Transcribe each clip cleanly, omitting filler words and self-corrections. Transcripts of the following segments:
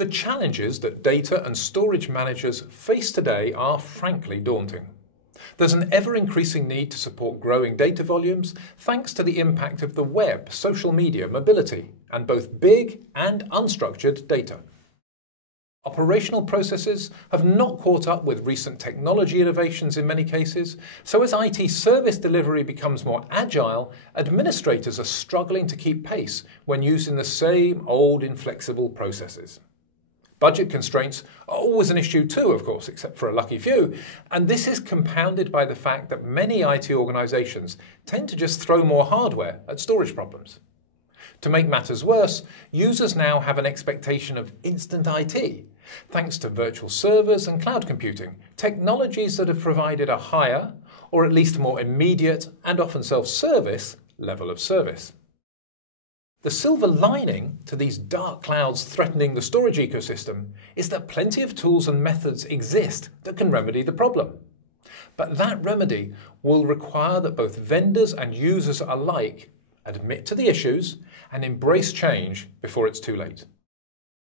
The challenges that data and storage managers face today are frankly daunting. There's an ever-increasing need to support growing data volumes thanks to the impact of the web, social media, mobility, and both big and unstructured data. Operational processes have not caught up with recent technology innovations in many cases, so as IT service delivery becomes more agile, administrators are struggling to keep pace when using the same old inflexible processes. Budget constraints are always an issue too, of course, except for a lucky few, and this is compounded by the fact that many IT organizations tend to just throw more hardware at storage problems. To make matters worse, users now have an expectation of instant IT, thanks to virtual servers and cloud computing, technologies that have provided a higher, or at least more immediate and often self-service, level of service. The silver lining to these dark clouds threatening the storage ecosystem is that plenty of tools and methods exist that can remedy the problem. But that remedy will require that both vendors and users alike admit to the issues and embrace change before it's too late.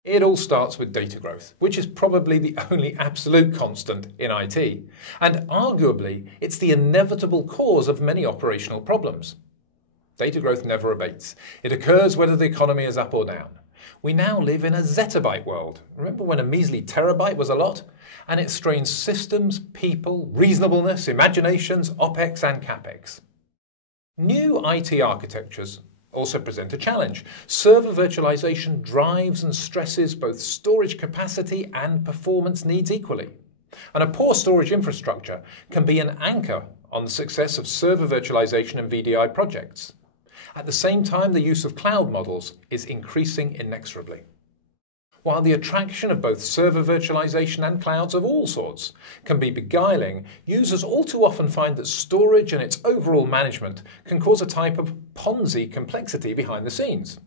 It all starts with data growth, which is probably the only absolute constant in IT, and arguably it's the inevitable cause of many operational problems. Data growth never abates. It occurs whether the economy is up or down. We now live in a zettabyte world. Remember when a measly terabyte was a lot? And it strains systems, people, reasonableness, imaginations, OpEx and CapEx. New IT architectures also present a challenge. Server virtualization drives and stresses both storage capacity and performance needs equally. And a poor storage infrastructure can be an anchor on the success of server virtualization and VDI projects. At the same time, the use of cloud models is increasing inexorably. While the attraction of both server virtualization and clouds of all sorts can be beguiling, users all too often find that storage and its overall management can cause a type of Ponzi complexity behind the scenes.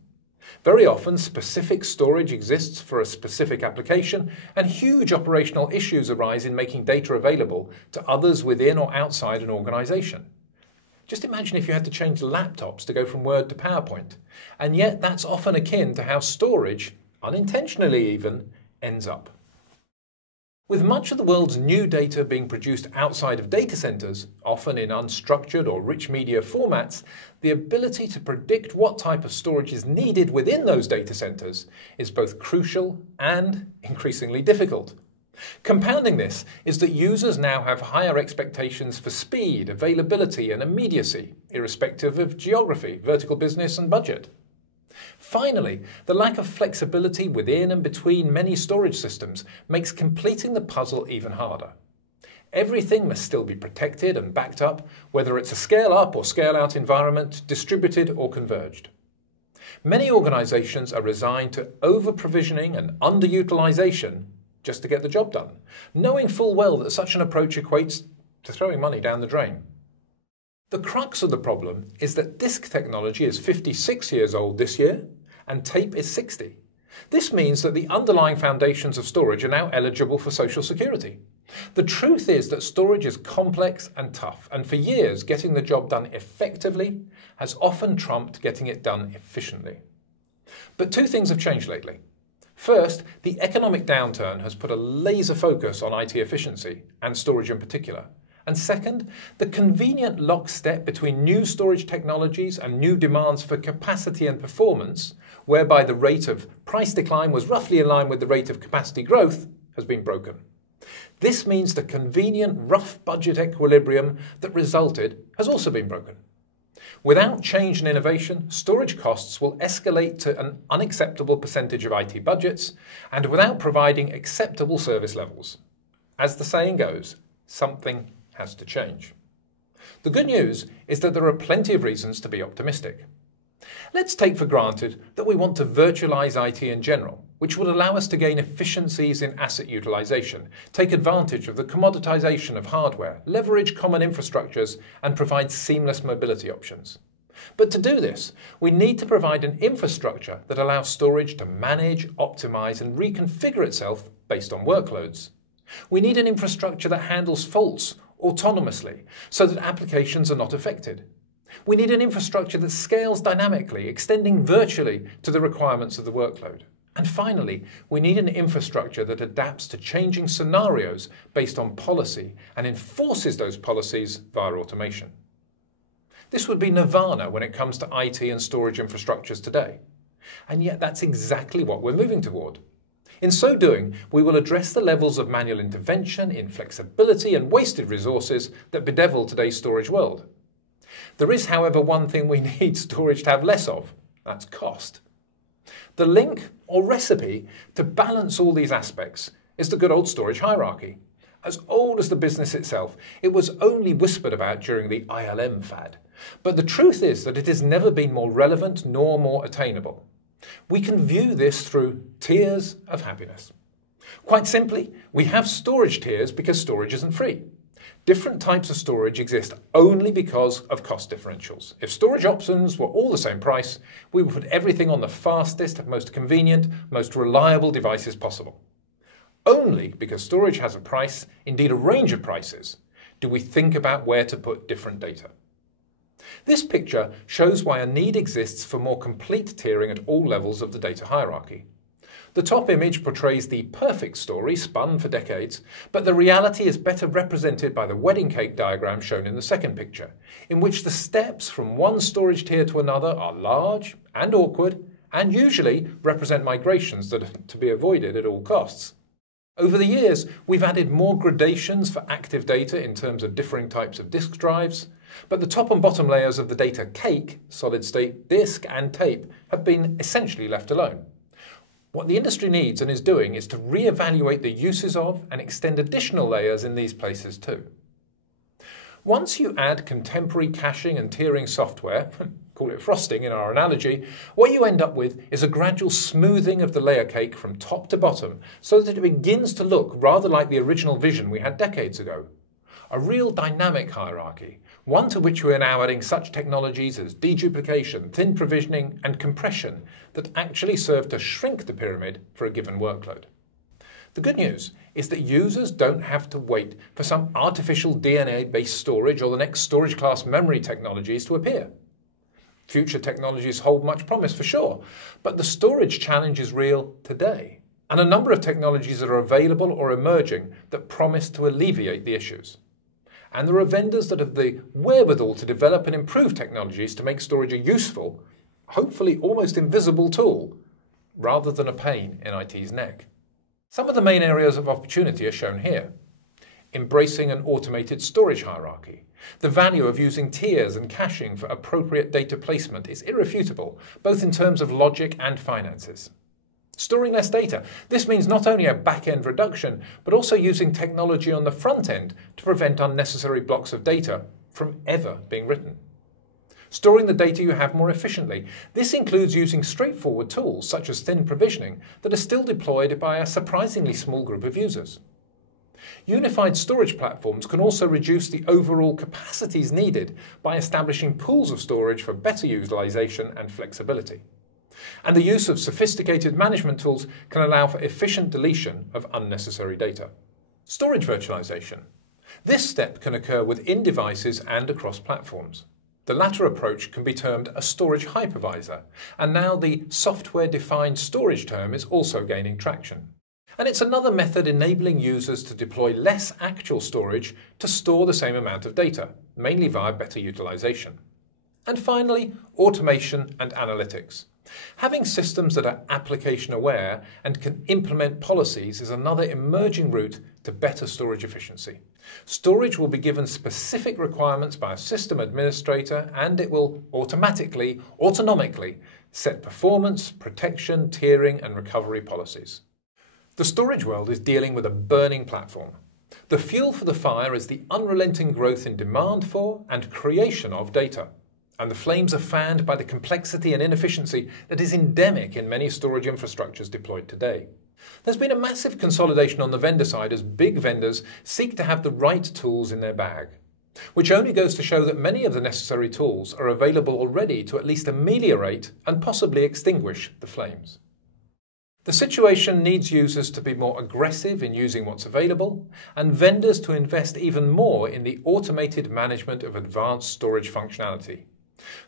Very often, specific storage exists for a specific application, and huge operational issues arise in making data available to others within or outside an organization. Just imagine if you had to change laptops to go from Word to PowerPoint, and yet that's often akin to how storage, unintentionally even, ends up. With much of the world's new data being produced outside of data centers, often in unstructured or rich media formats, the ability to predict what type of storage is needed within those data centers is both crucial and increasingly difficult. Compounding this is that users now have higher expectations for speed, availability, and immediacy, irrespective of geography, vertical business, and budget. Finally, the lack of flexibility within and between many storage systems makes completing the puzzle even harder. Everything must still be protected and backed up, whether it's a scale-up or scale-out environment, distributed or converged. Many organizations are resigned to over-provisioning and underutilization just to get the job done, knowing full well that such an approach equates to throwing money down the drain. The crux of the problem is that disk technology is 56 years old this year, and tape is 60. This means that the underlying foundations of storage are now eligible for Social Security. The truth is that storage is complex and tough, and for years getting the job done effectively has often trumped getting it done efficiently. But two things have changed lately. First, the economic downturn has put a laser focus on IT efficiency, and storage in particular. And second, the convenient lockstep between new storage technologies and new demands for capacity and performance, whereby the rate of price decline was roughly in line with the rate of capacity growth, has been broken. This means the convenient rough budget equilibrium that resulted has also been broken. Without change and innovation, storage costs will escalate to an unacceptable percentage of IT budgets, and without providing acceptable service levels. As the saying goes, something has to change. The good news is that there are plenty of reasons to be optimistic. Let's take for granted that we want to virtualize IT in general, which will allow us to gain efficiencies in asset utilization, take advantage of the commoditization of hardware, leverage common infrastructures, and provide seamless mobility options. But to do this, we need to provide an infrastructure that allows storage to manage, optimize, and reconfigure itself based on workloads. We need an infrastructure that handles faults autonomously so that applications are not affected. We need an infrastructure that scales dynamically, extending virtually to the requirements of the workload. And finally, we need an infrastructure that adapts to changing scenarios based on policy and enforces those policies via automation. This would be nirvana when it comes to IT and storage infrastructures today. And yet that's exactly what we're moving toward. In so doing, we will address the levels of manual intervention, inflexibility and wasted resources that bedevil today's storage world. There is, however, one thing we need storage to have less of. That's cost. The link or recipe to balance all these aspects is the good old storage hierarchy. As old as the business itself, it was only whispered about during the ILM fad. But the truth is that it has never been more relevant nor more attainable. We can view this through tiers of happiness. Quite simply, we have storage tiers because storage isn't free. Different types of storage exist only because of cost differentials. If storage options were all the same price, we would put everything on the fastest, most convenient, most reliable devices possible. Only because storage has a price, indeed a range of prices, do we think about where to put different data. This picture shows why a need exists for more complete tiering at all levels of the data hierarchy. The top image portrays the perfect story spun for decades, but the reality is better represented by the wedding cake diagram shown in the second picture, in which the steps from one storage tier to another are large and awkward, and usually represent migrations that are to be avoided at all costs. Over the years, we've added more gradations for active data in terms of differing types of disk drives, but the top and bottom layers of the data cake, solid-state disk and tape, have been essentially left alone. What the industry needs and is doing is to re-evaluate the uses of and extend additional layers in these places too. Once you add contemporary caching and tiering software, call it frosting in our analogy, what you end up with is a gradual smoothing of the layer cake from top to bottom so that it begins to look rather like the original vision we had decades ago. A real dynamic hierarchy, one to which we are now adding such technologies as deduplication, thin provisioning and compression that actually serve to shrink the pyramid for a given workload. The good news is that users don't have to wait for some artificial DNA-based storage or the next storage class memory technologies to appear. Future technologies hold much promise for sure, but the storage challenge is real today, and a number of technologies that are available or emerging that promise to alleviate the issues. And there are vendors that have the wherewithal to develop and improve technologies to make storage a useful, hopefully almost invisible tool, rather than a pain in IT's neck. Some of the main areas of opportunity are shown here. Embracing an automated storage hierarchy. The value of using tiers and caching for appropriate data placement is irrefutable, both in terms of logic and finances. Storing less data. This means not only a back-end reduction, but also using technology on the front end to prevent unnecessary blocks of data from ever being written. Storing the data you have more efficiently. This includes using straightforward tools such as thin provisioning that are still deployed by a surprisingly small group of users. Unified storage platforms can also reduce the overall capacities needed by establishing pools of storage for better utilization and flexibility. And the use of sophisticated management tools can allow for efficient deletion of unnecessary data. Storage virtualization. This step can occur within devices and across platforms. The latter approach can be termed a storage hypervisor, and now the software-defined storage term is also gaining traction. And it's another method enabling users to deploy less actual storage to store the same amount of data, mainly via better utilization. And finally, automation and analytics. Having systems that are application aware and can implement policies is another emerging route to better storage efficiency. Storage will be given specific requirements by a system administrator, and it will autonomically set performance, protection, tiering and recovery policies. The storage world is dealing with a burning platform. The fuel for the fire is the unrelenting growth in demand for and creation of data. And the flames are fanned by the complexity and inefficiency that is endemic in many storage infrastructures deployed today. There's been a massive consolidation on the vendor side as big vendors seek to have the right tools in their bag, which only goes to show that many of the necessary tools are available already to at least ameliorate and possibly extinguish the flames. The situation needs users to be more aggressive in using what's available, and vendors to invest even more in the automated management of advanced storage functionality,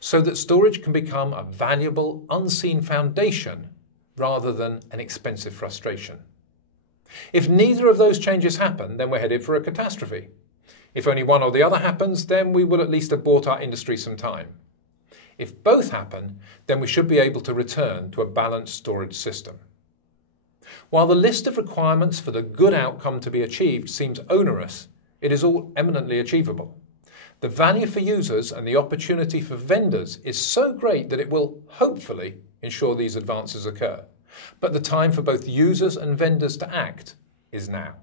so that storage can become a valuable, unseen foundation rather than an expensive frustration. If neither of those changes happen, then we're headed for a catastrophe. If only one or the other happens, then we will at least have bought our industry some time. If both happen, then we should be able to return to a balanced storage system. While the list of requirements for the good outcome to be achieved seems onerous, it is all eminently achievable. The value for users and the opportunity for vendors is so great that it will, hopefully, ensure these advances occur. But the time for both users and vendors to act is now.